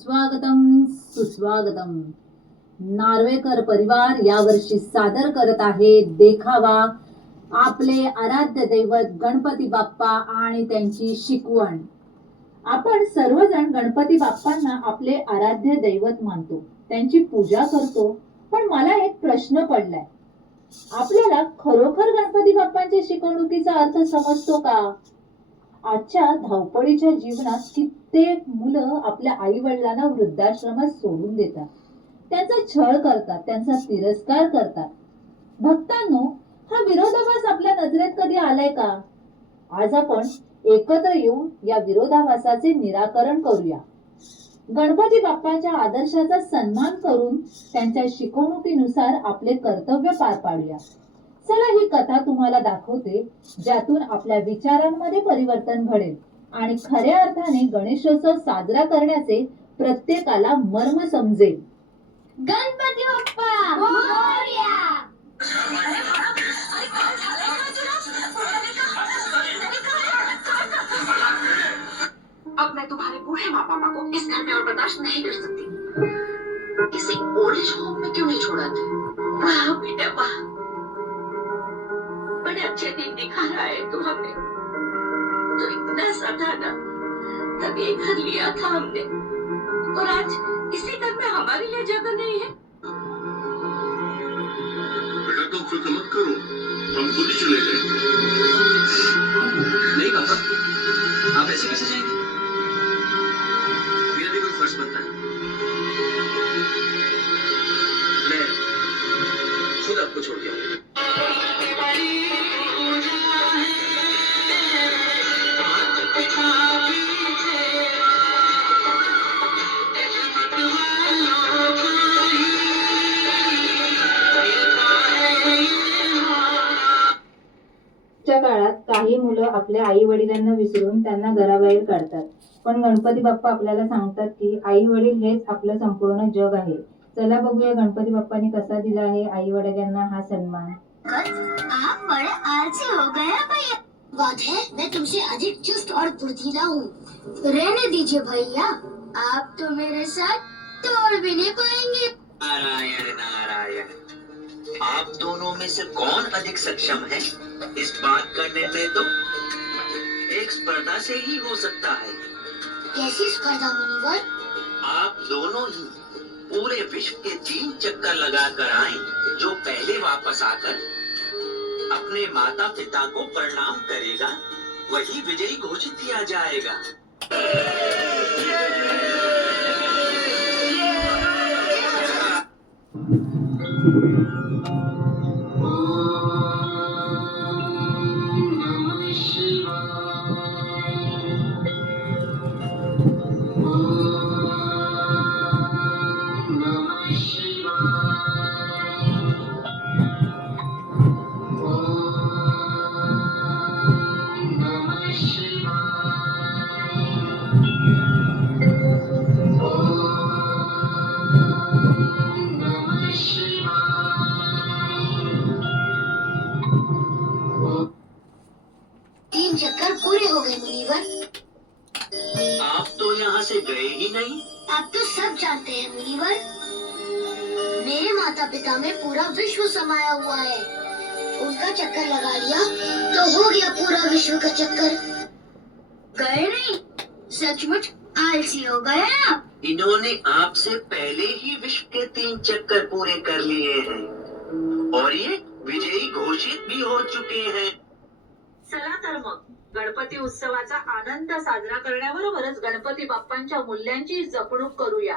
सुस्वागतम सुस्वागतम. नार्वेकर परिवार यावर्षी सादर करत आहे देखावा आपले आराध्य दैवत गणपती बाप्पा आणि त्यांची शिकवण. आपण सर्वजण गणपती बाप्पांना आपले आराध्य दैवत मानतो, त्यांची पूजा करतो. पण मला एक प्रश्न पडलाय, आपल्याला खरोखर गणपती बाप्पांच्या शिकवणुकीचा अर्थ समजतो का? आजच्या धावपळीच्या जीवनात कित्येक मुलं आपल्या आई वडिलांना वृद्धाश्रमात सोडून देतात, त्यांचा छळ करतात, त्यांचा तिरस्कार करतात. भक्तांनो, हा विरोधाभास आपल्या नजरेत कधी आलाय का? आज आपण एकत्र येऊन या विरोधाभासाचे निराकरण करूया. गणपती बाप्पांच्या आदर्शाचा सन्मान करून त्यांच्या शिकवणुकीनुसार आपले कर्तव्य पार पाडूया. चला ही कथा तुम्हाला दाखवते, ज्यातून आपल्या विचारांमध्ये परिवर्तन घडेल आणि खऱ्या अर्थाने गणेशोत्सव साजरा करण्याचे प्रत्येकाला मर्म समजेल. गणपती बाप्पा मोरया. अब मैं तुम्हारे बूढ़े माँ पापा को इस घर में और बर्दाश्त नहीं कर सकती. किसी ओल्ड एज होम में क्यों नहीं छोड़ा थे? वाह बेटा वाह, बड़े अच्छे दिन दिखा रहा है तू हमें. तो इतना सदा ना, तब ये घर लिया था हमने, और आज इसी घर में हमारे लिए जगह नहीं है. बेटा तुम फिक्र मत करो, हम खुद ही चले जाएंगे. नहीं पापा, आप ऐसे कैसे जाएंगे? मेरा भी कोई फर्ज बनता है. मैं खुद आपको छोड़ के आऊंगा. च्या काळात काही मुलं आपल्या आई वडिलांना विसरून त्यांना घराबाहेर काढतात, पण गणपती बाप्पा आपल्याला सांगतात की आई वडील हेच आपलं संपूर्ण जग आहे. चला बघूया गणपती बाप्पांनी कसा दिला आहे आई वडिलांना हा सन्मान. आप बड़े आलसी हो गए हैं भैया. बात है मैं तुमसे अधिक चुस्त और फुर्तीला हूँ. रहने दीजिए भैया, आप तो मेरे साथ तोड़ भी नहीं पाएंगे. नारायण नारायण, आप दोनों में से कौन अधिक सक्षम है इस बात का निर्णय तो एक स्पर्धा से ही हो सकता है. कैसी स्पर्धा मुनिवर? आप दोनों ही पूरे विश्व के 3 चक्कर लगाकर आए. जो पहले वापस आकर अपने माता पिता को प्रणाम करेगा वही विजयी घोषित किया जाएगा. तीन चक्कर पूरे हो गए मुनिवर. आप तो यहाँ से गए ही नहीं. आप तो सब जानते हैं मुनिवर, मेरे माता पिता में पूरा विश्व समाया हुआ है. उनका चक्कर लगा लिया तो हो गया पूरा विश्व का चक्कर. गए नहीं, सचमुच आलसी हो गए आप. इन्होंने आपसे पहले ही विश्व के 3 चक्कर पूरे कर लिए हैं और ये विजयी घोषित भी हो चुके हैं. चला तर मग गणपती उत्सवाचा आनंद साजरा करण्याबरोबरच गणपती बाप्पांच्या मूल्यांची जपणूक करूया.